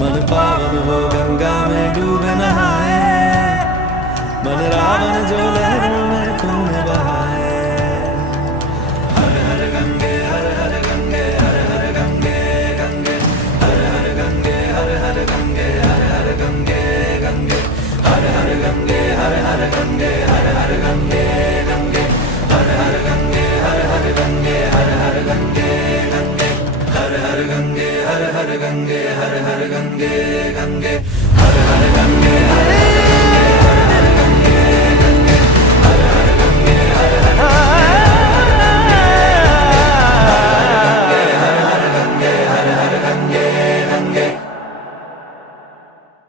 मन पावन हो गंगा में डूब नहाए, मन रावण जो लहरों में पुण्य बहाए। हर हर गंगे हर हर गंगे हर हर गंगे गंगे, हर हर गंगे हर हर गंगे हर हर गंगे गंगे, हर हर गंगे हर हर गंगे हर हर गंगे गंगे, हर हर गंगे हर हर गंगे हर हर गंगे गंगे, हर हर गंगे हर हर गंगे हर हर गंगे गंगे।